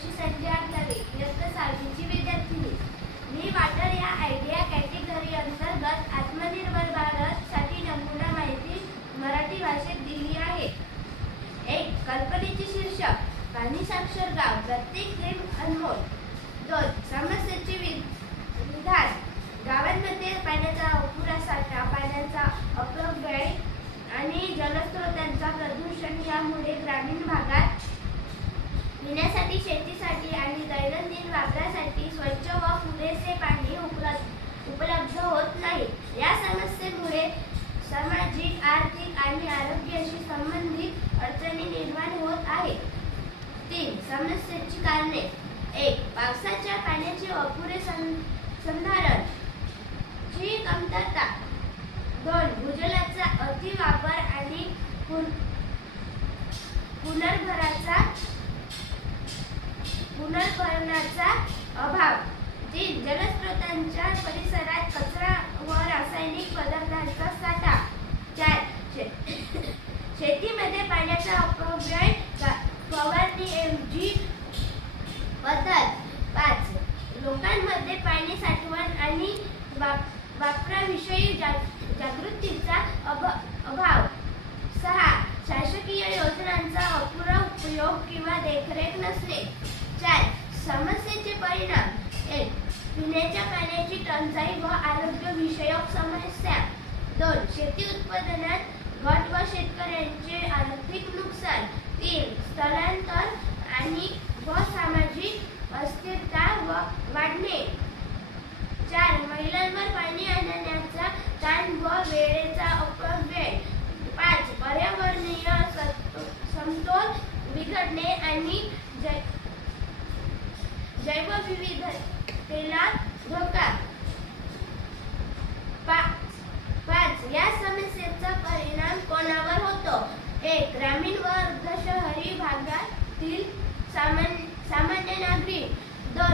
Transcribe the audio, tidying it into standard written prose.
श्री संजय आगलावे, इयत्ता 6वीची विद्यार्थिनी. मी वॉटर या आयडिया कॅटेगरी अंतर्गत आत्मनिर्भर भारत साठी नमुना माहिती मराठी भाषेत दिली आहे. 1. कल्पनेचे शीर्षक पाणी साक्षर गाव, प्रत्येक थेंब अनमोल. 2. समस्येचे विधान गावांमध्ये पाण्याचा अपुरा साठा, पाण्याचा अपव्यय आणि जलस्रोतांचा प्रदूषण यामुळे ग्रामीण भागात पिण्यासाठी, शेतीसाठी आणि दैनंदिन वापरासाठी स्वच्छ व पुरेसे पाणी उपलब्ध होत नाही. या समस्येमुळे सामाजिक, आर्थिक आणि आरोग्याशी संबंधित अडचणी निर्माण होत आहेत. 3. समस्येची कारणे. 1. पावसाच्या पाण्याचे अपुरे संधारण ची कमतरता. 2. भूजलाचा अतिवापर आणि पुनर्भरणाचा अभाव. 3. जलस्रोतांच्या परिसरात कचरा व रासायनिक पदार्थांचा साठा. 4. शेतीमध्ये पाण्याचा अपव्यय, फवारणीऐवजी पद्धत. 5. लोकांमध्ये पाणी साठवण आणि वापराविषयी जागृतीचा अभाव. 6. शासकीय योजनांचा अपुरा उपयोग किंवा देखरेख नसणे. 4. समस्येचे परिणाम. 1. पिण्याच्या पाण्याची टंचाई व आरोग्यविषयक समस्या. 2. शेती उत्पादनात घट व शेतकऱ्यांचे आर्थिक नुकसान. 3. स्थलांतर आणि सामाजिक अस्थिरता वाढणे. 4. महिलांवर पाणी आणण्याचा ताण व वेळेचा अपव्यय. 5. पर्यावरणीय समतोल बिघडणे आणि जैवविविधतेला धोका. 5. या समस्येचा परिणाम कोणावर होतो? 1. ग्रामीण व अर्ध शहरी भागातील सामान्य